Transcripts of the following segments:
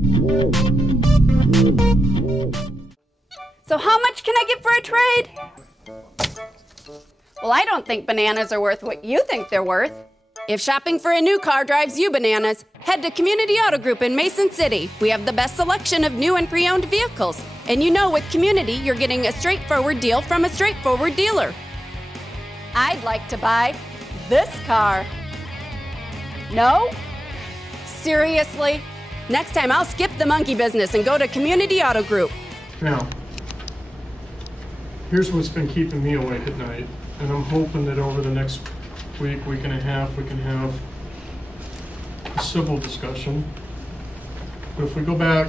So how much can I get for a trade? Well, I don't think bananas are worth what you think they're worth. If shopping for a new car drives you bananas, head to Community Auto Group in Mason City. We have the best selection of new and pre-owned vehicles. And you know with Community, you're getting a straightforward deal from a straightforward dealer. I'd like to buy this car. No? Seriously? Next time I'll skip the monkey business and go to Community Auto Group. Now, here's what's been keeping me awake at night, and I'm hoping that over the next week and a half, we can have a civil discussion. But if we go back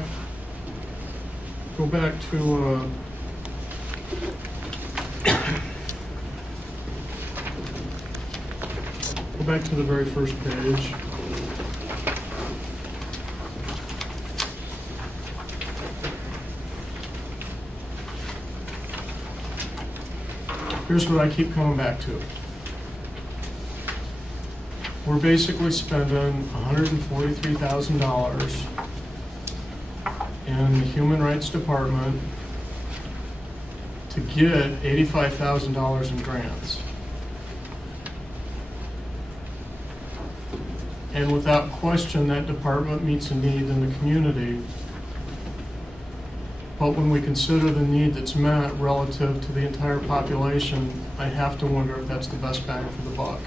to the very first page. Here's what I keep coming back to. We're basically spending $143,000 in the Human Rights Department to get $85,000 in grants. And without question, that department meets a need in the community. But when we consider the need that's met relative to the entire population, I have to wonder if that's the best bang for the buck.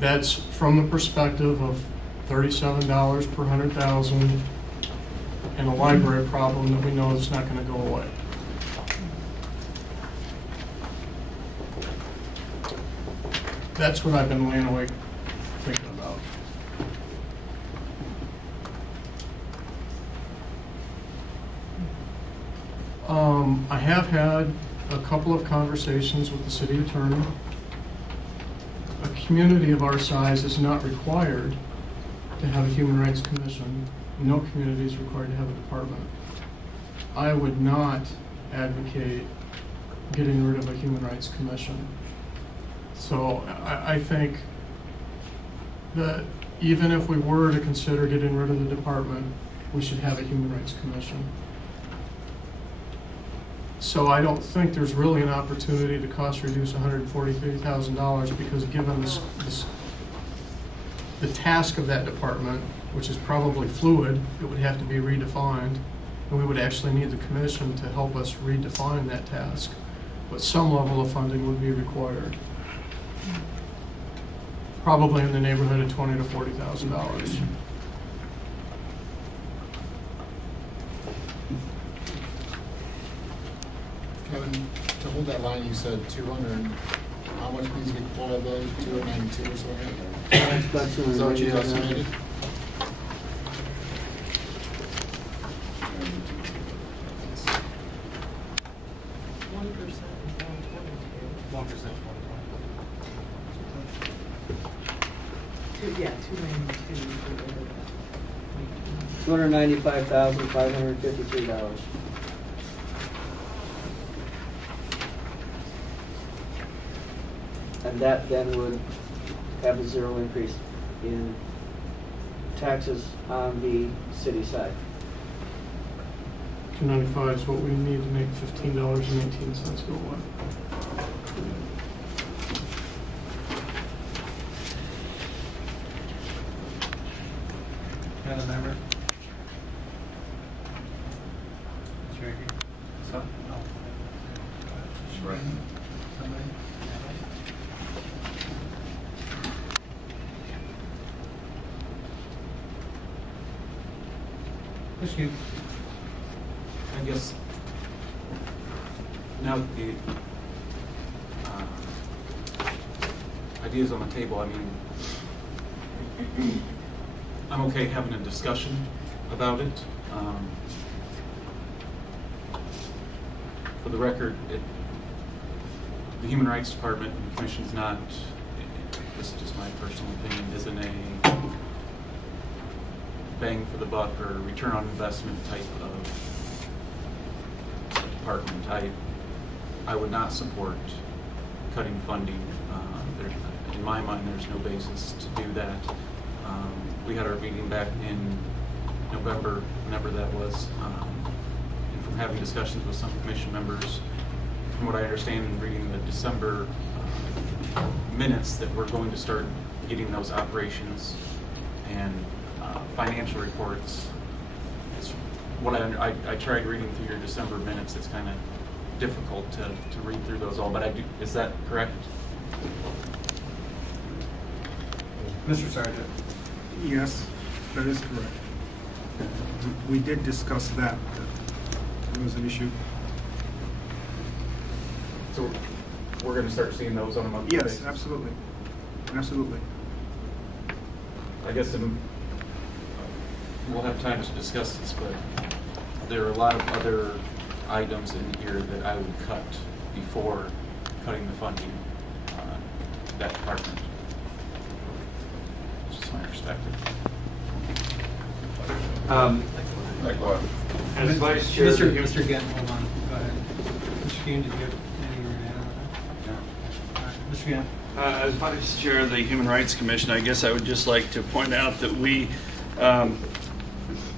That's from the perspective of $37 per 100,000 and a library problem that we know is not going to go away. That's what I've been laying awake thinking about. I have had a couple of conversations with the city attorney. A community of our size is not required to have a human rights commission. No community is required to have a department. I would not advocate getting rid of a human rights commission. So I think that even if we were to consider getting rid of the department, we should have a human rights commission. So I don't think there's really an opportunity to cost reduce $143,000 because given the task of that department, which is probably fluid, it would have to be redefined, and we would actually need the commission to help us redefine that task. But some level of funding would be required. Probably in the neighborhood of $20,000 to $40,000. Kevin, to hold that line, you said 200. How much needs to be pulled out of those? 292 or something? Is that what you estimated? Yeah, 292. $295,553. And that then would have a zero increase in taxes on the city side. $295 is what we need to make $15.18 go away. Another member? Sure. So, no. Right. Somebody? Issue. I guess now that the ideas on the table, I mean, I'm okay having a discussion about it. For the record, the Human Rights Department and the Commission is not, this is just my personal opinion, isn't a bang for the buck or return on investment type of department. I would not support cutting funding. In my mind, there's no basis to do that. We had our meeting back in November, whenever that was. And from having discussions with some commission members, from what I understand and reading the December minutes, that we're going to start getting those operations and financial reports. It's what I tried reading through your December minutes. It's kind of difficult to read through those all, but I do. Is that correct? Mr. Sergeant. Yes, that is correct. We did discuss that. It was an issue. So we're going to start seeing those on a monthly basis? Yes, absolutely. Absolutely. I guess we'll have time to discuss this, but there are a lot of other items in here that I would cut before cutting the funding on that department. It's just my perspective. As Vice Chair, Mr. Gann, hold on. Go ahead. Mr. Gann, did you have anything to add on that? No. All right. Mr. Gann. As Vice Chair of the Human Rights Commission, I guess I would just like to point out that we,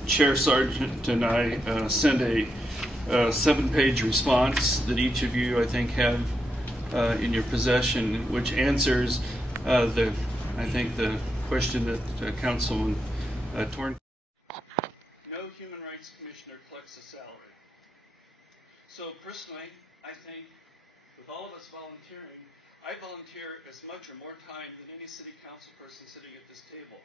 Chair Sargent and I, sent a 7-page response that each of you, I think, have in your possession, which answers the question that Councilman Tornquist. No Human Rights Commissioner collects a salary. So personally, I think with all of us volunteering, I volunteer as much or more time than any city council person sitting at this table.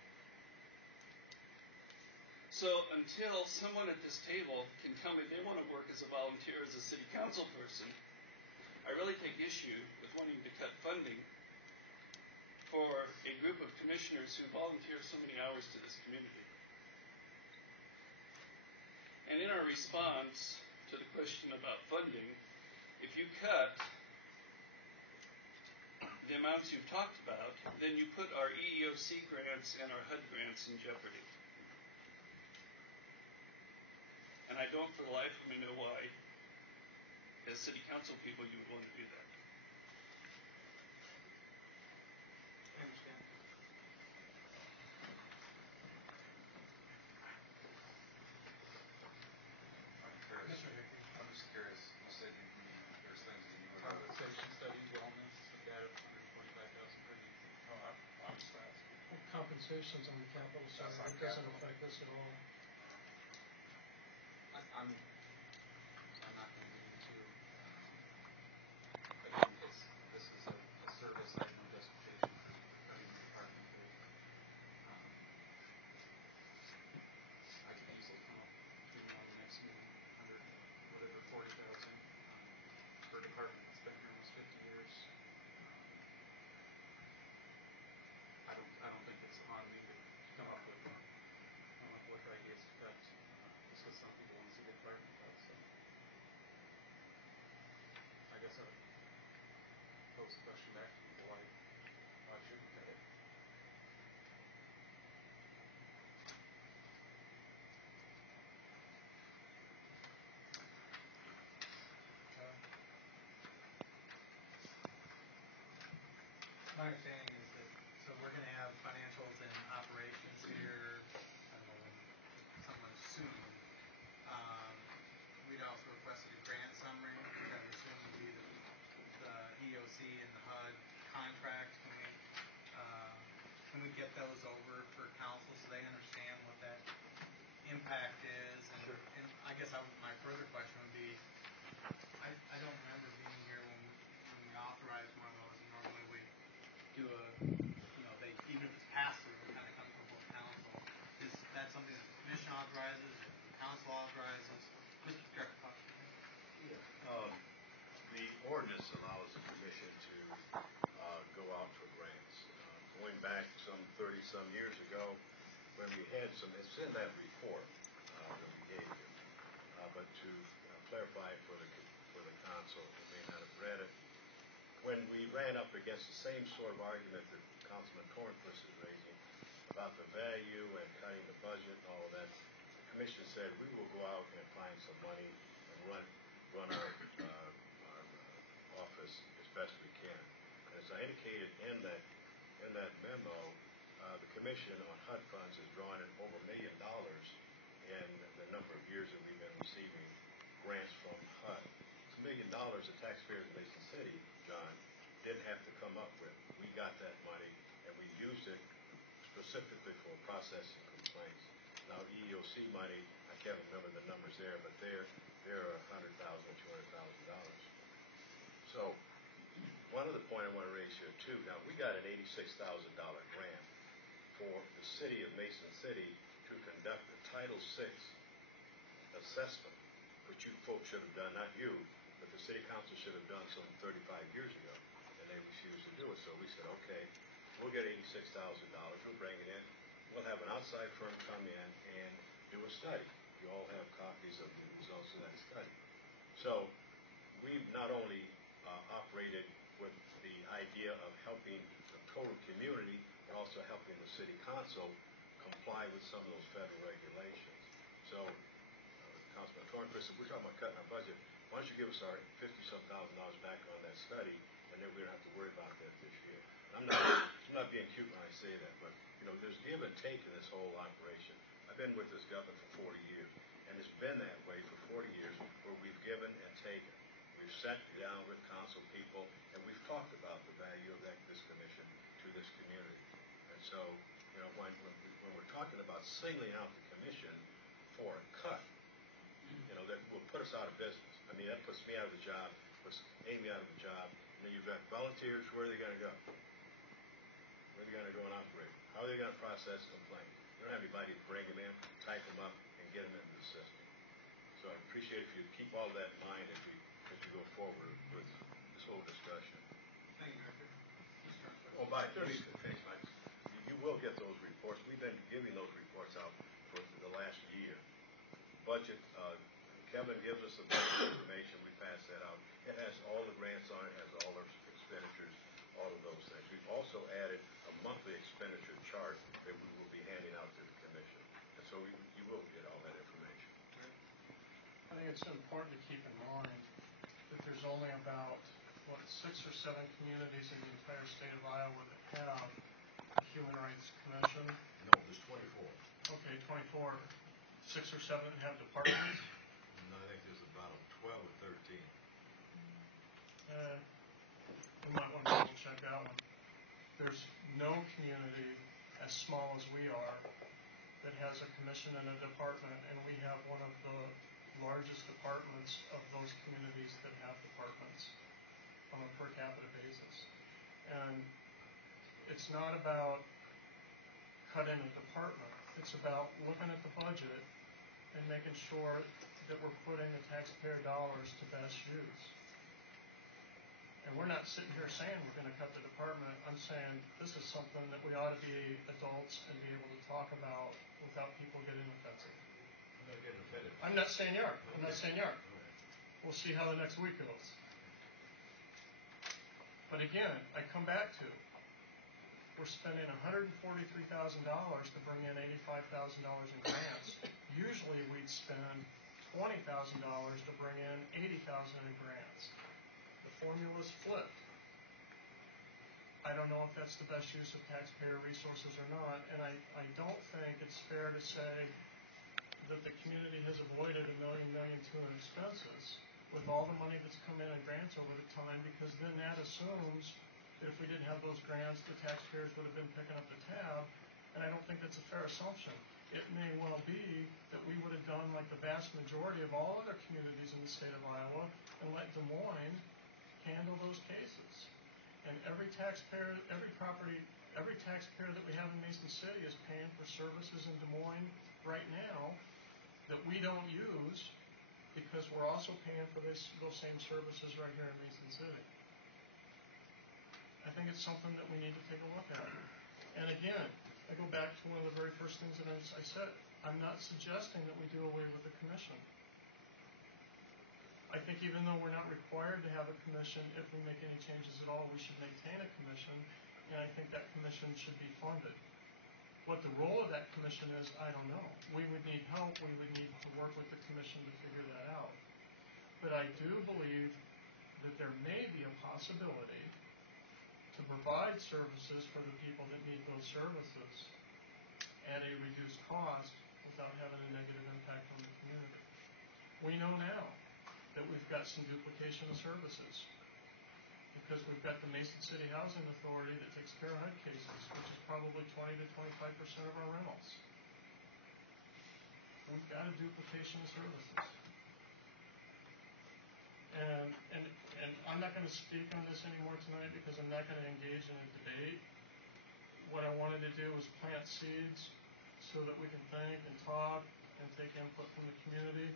So until someone at this table can tell me they want to work as a volunteer as a city council person, I really take issue with wanting to cut funding for a group of commissioners who volunteer so many hours to this community. And in our response to the question about funding, if you cut the amounts you've talked about, then you put our EEOC grants and our HUD grants in jeopardy. And I don't for the life of me know why, as city council people, you would want to do that. I understand. Mr. Hickey. I'm just curious, you said there's things that you would Compensation studies, wellness, with that $125,000 per year. I'm just asking. Compensations on the capital side, That's not it doesn't capital. affect this at all. I'm not going to get into, again, this is a service I have no justification for cutting the department pay. I could easily come up, on the next meeting, 40,000 for a department that's been here almost 50 years. I don't think it's on me to come up with ideas to cut, just because some people want to see the department cut. So I guess I would pose a question back to people: why should we cut it? My understanding is that, so we're going to have financials and operations here, I don't know when, sometime soon. We'd also requested a grant summary, which I would assume would be the EOC and the HUD contract. Can we get those over for council so they understand what that impact is? And, Sure. And I guess my further question would be, I don't remember being here when we authorized one of those, and normally we do even if it's passed through, it kind of comes from both council. Is that something that the commission authorizes or the council authorizes? Mr. Director. The ordinance allows the commission to go out for grants. Going back some 30-some years ago, when we had it's in that report that we gave you. But to clarify for the council who may not have read it, when we ran up against the same sort of argument that Councilman Tornquist is raising about the value and cutting the budget and all of that, the commission said we will go out and find some money and run our office as best we can. And as I indicated in that memo, the commission on HUD funds has drawn in over $1 million specifically for processing complaints. Now, EEOC money, I can't remember the numbers there, but they're $100,000 or $200,000. So, one other point I want to raise here too. Now, we got an $86,000 grant for the city of Mason City to conduct the Title VI assessment, which you folks should have done, not you, but the city council should have done some 35 years ago, and they refused to do it. So we said, okay, we'll get $86,000, we'll bring it in, we'll have an outside firm come in and do a study. You all have copies of the results of that study. So we've not only operated with the idea of helping the total community, but also helping the city council comply with some of those federal regulations. So, Councilman Tornquist, if we're talking about cutting our budget, why don't you give us our $50-some thousand back on that study, and then we don't have to worry about that this year. I'm not being cute when I say that, but there's give and take in this whole operation. I've been with this government for 40 years, and it's been that way for 40 years, where we've given and taken. We've sat down with council people, and we've talked about the value of this commission to this community. And so, when we're talking about singling out the commission for a cut, that will put us out of business. I mean, that puts me out of the job, puts Amy out of the job, and then you've got volunteers. Where are they going to go? Where are they going to go and operate? How are they going to process complaints? You don't have anybody to bring them in, type them up, and get them into the system. So I appreciate if you keep all that in mind as we go forward with this whole discussion. Thank you, Director. Oh, by 30 seconds, you will get those reports. We've been giving those reports out for the last year. Budget, Kevin gives us the budget information. We pass that out. It has all the grants on it, has all our expenditures, all of those things. We've also added a monthly expenditure chart that we will be handing out to the commission. And so you will get all that information. I think it's important to keep in mind that there's only about, 6 or 7 communities in the entire state of Iowa that have a Human Rights Commission. No, there's 24. Okay, 24. 6 or 7 that have departments. No, I think there's about 12 or 13. We might want to double check that one. There's no community as small as we are that has a commission and a department, and we have one of the largest departments of those communities that have departments on a per capita basis. And it's not about cutting a department. It's about looking at the budget and making sure that we're putting the taxpayer dollars to best use. And we're not sitting here saying we're going to cut the department. I'm saying this is something that we ought to be adults and be able to talk about without people getting offensive. I'm not getting offended. I'm not saying you are. I'm not saying you are. We'll see how the next week goes. But again, I come back to, we're spending $143,000 to bring in $85,000 in grants. Usually we'd spend $20,000 to bring in $80,000 in grants. The formula's flipped. I don't know if that's the best use of taxpayer resources or not, and I don't think it's fair to say that the community has avoided $1 million, $1.2 million in expenses with all the money that's come in grants over the time, because then that assumes that if we didn't have those grants, the taxpayers would have been picking up the tab, and I don't think that's a fair assumption. It may well be that we would have done like the vast majority of all other communities in the state of Iowa and let Des Moines handle those cases. And every taxpayer that we have in Mason City is paying for services in Des Moines right now that we don't use, because we're also paying for those same services right here in Mason City. I think it's something that we need to take a look at. And again, I go back to one of the very first things that I said. I'm not suggesting that we do away with the commission. I think even though we're not required to have a commission, if we make any changes at all, we should maintain a commission, and I think that commission should be funded. What the role of that commission is, I don't know. We would need help. We would need to work with the commission to figure that out. But I do believe that there may be a possibility to provide services for the people that need those services at a reduced cost without having a negative impact on the community. We know now that we've got some duplication of services. because we've got the Mason City Housing Authority that takes care of HUD cases, which is probably 20 to 25% of our rentals. We've got a duplication of services. And I'm not going to speak on this anymore tonight because I'm not going to engage in a debate. What I wanted to do was plant seeds so that we can think and talk and take input from the community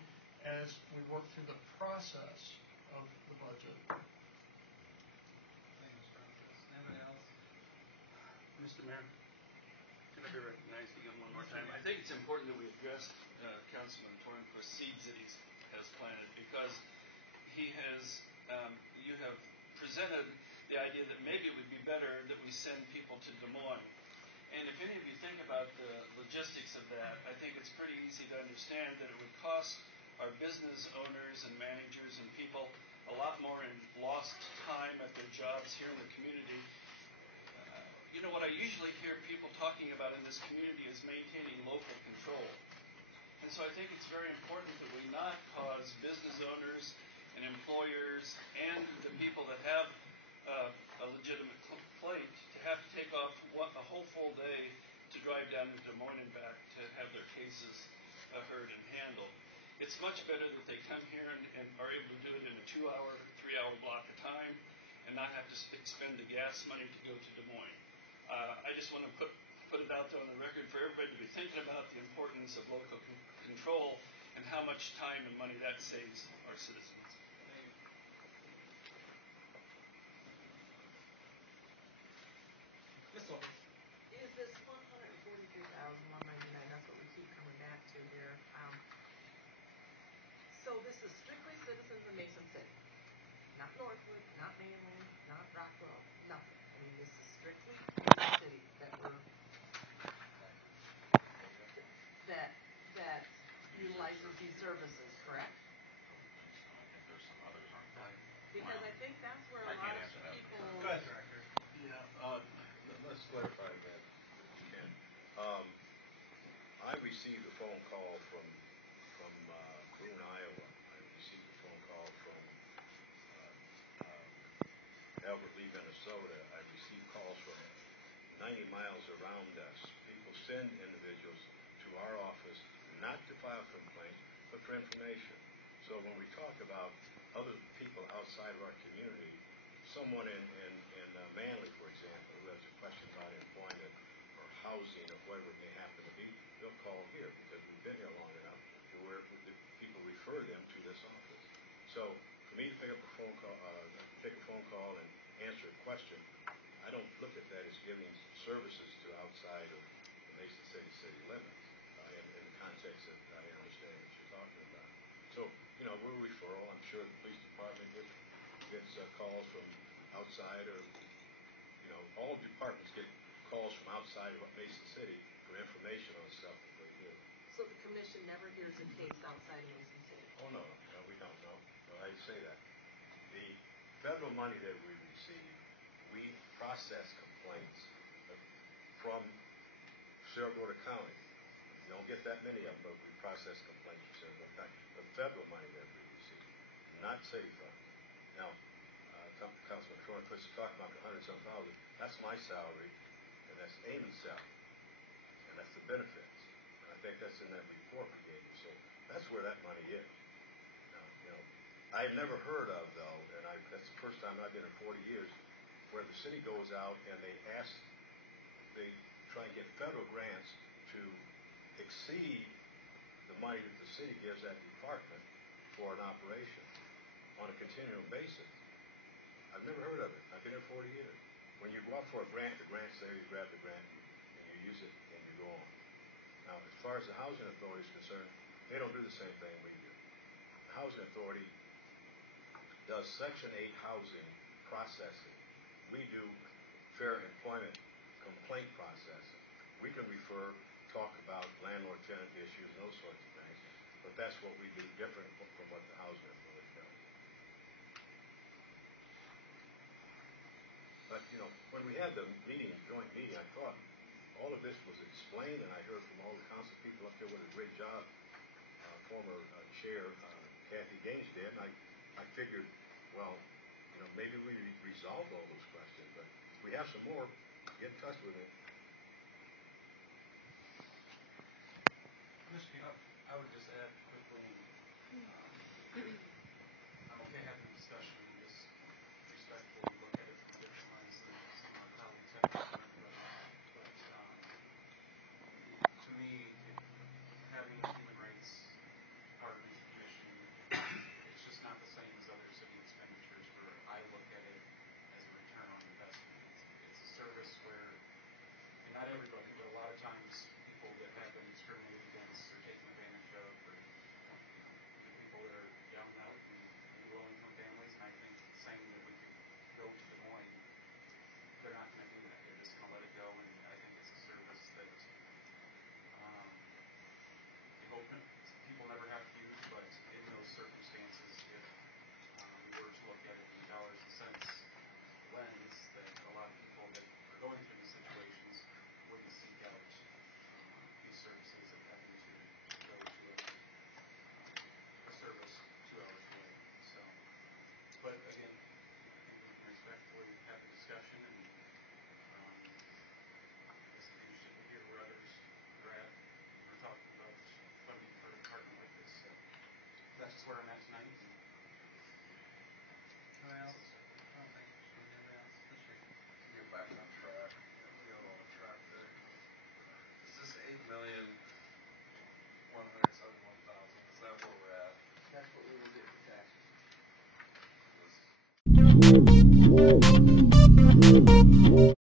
as we work through the process of the budget. Anybody else? Mr. Mayor, can I be recognized again one more time? I think it's important that we address Councilman Tornquist's seeds that he has planted, because he has, you have presented the idea that maybe it would be better that we send people to Des Moines. And if any of you think about the logistics of that, I think it's pretty easy to understand that it would cost our business owners and managers and people a lot more in lost time at their jobs here in the community. You know, what I usually hear people talking about in this community is maintaining local control. And so I think it's very important that we not cause business owners and employers and the people that have a legitimate complaint to have to take off a whole full day to drive down to Des Moines and back to have their cases heard and handled. It's much better that they come here and are able to do it in a 2-hour, 3-hour block of time and not have to expend the gas money to go to Des Moines. I just want to put it out there on the record for everybody to be thinking about the importance of local control and how much time and money that saves our citizens. Ms. Lawrence. Is this 143,199? That's what we keep coming back to here. So this is strictly citizens of Mason City, not Northwood, not Mainland, not Rockwell, nothing. I mean, this is strictly the city that utilizes these services, correct? There's some others on that. Because I think that's where a I lot can't of answer that. people. Go ahead, Director. Yeah. Let's clarify that, if you can. I received a phone call from Boone, Iowa. I received a phone call from Albert Lee, Minnesota. I received calls from 90 miles around us. People send individuals to our office not to file complaints, but for information. So when we talk about other people outside of our community, someone in Manly, for example, who has a question about employment or housing or whatever it may happen to be, they'll call here because we've been here long enough to where the people refer them to this office. So for me to pick up a phone call, and answer a question, I don't look at that as giving services to outside of the Mason city limits in the context that I understand what you're talking about. So, you know, we're a referral. I'm sure the police department gets calls from outside, or, you know, all departments get calls from outside of Mason City for information on stuff that they do. So the commission never hears a case outside of Mason City? Oh, no, we don't know. No, I say that. The federal money that we receive, we process complaints from Saragordo County. We don't get that many of them, but we process complaints from Saragordo County. The federal money that we receive, not city funds. Now, Councilman Tornquist is talking about the $100-some thousand. That's my salary, and that's Amy's salary, and that's the benefits. And I think that's in that report we gave you. So that's where that money is. Now, you know, I've never heard of, though, and that's the first time I've been in 40 years, where the city goes out and they try and get federal grants to exceed the money that the city gives that department for an operation on a continual basis. I've never heard of it. I've been here 40 years. When you go out for a grant, the grant's there, you grab the grant, and you use it, and you go on. Now, as far as the Housing Authority is concerned, they don't do the same thing we do. The Housing Authority does Section 8 housing processing. We do fair employment complaint processing. We can talk about landlord-tenant issues and those sorts of things, but that's what we do different from what the Housing Authority does. But, you know, when we had the joint meeting, I thought all of this was explained, and I heard from all the council people up there what a great job former chair Kathy Gaines did. And I figured, well, maybe we resolved all those questions, but if we have some more, get in touch with it. Mr. King, I would just add quickly, I'm okay having a discussion and just respectfully look at it from different lenses than some of our colleagues have done, but to me, having a human rights department commission, it's just not the same as other city expenditures where I look at it as a return on investment. It's a service where, and not everybody, but a lot of times people that have been discriminated against or taken advantage of, or the people that are down and out and low-income families, and I think saying that we could go to Des Moines, they're not going to do that. They're just going to let it go, and I think it's a service that we hope people never have to use, but in those circumstances, if we were to look at it from dollars and cents lens, that a lot of people that are going through these situations wouldn't seek out these services of having to go to a service 2 hours away. So, but again, I think we can respectfully have a discussion, and I guess I'm interested to hear where others are at. We're talking about funding for a department like this. So that's just where I'm at tonight. Anyone else? I don't think anybody else. Mr. To get back on track, we got on track there. Is this 8,171,000? Is that where we're at? That's what we will get for taxes. This-